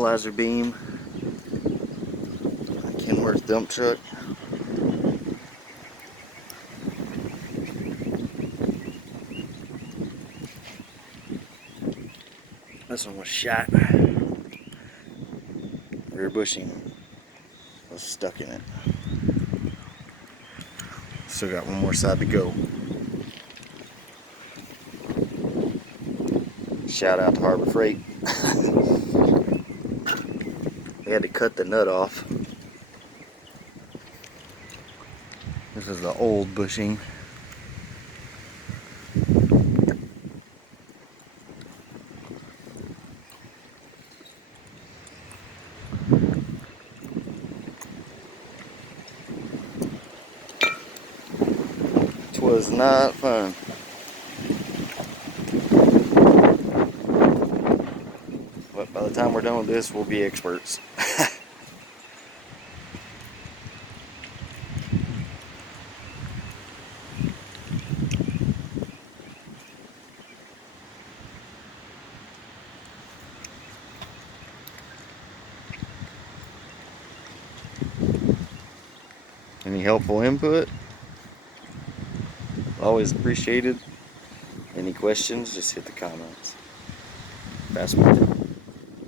equalizer beam, a Kenworth dump truck. This one was shot. Rear bushing was stuck in it. Still got one more side to go. Shout out to Harbor Freight. They had to cut the nut off. This is the old bushing. It was not fun. But by the time we're done with this, we'll be experts. Any helpful input? Always appreciated. Any questions, just hit the comments. Fast forward.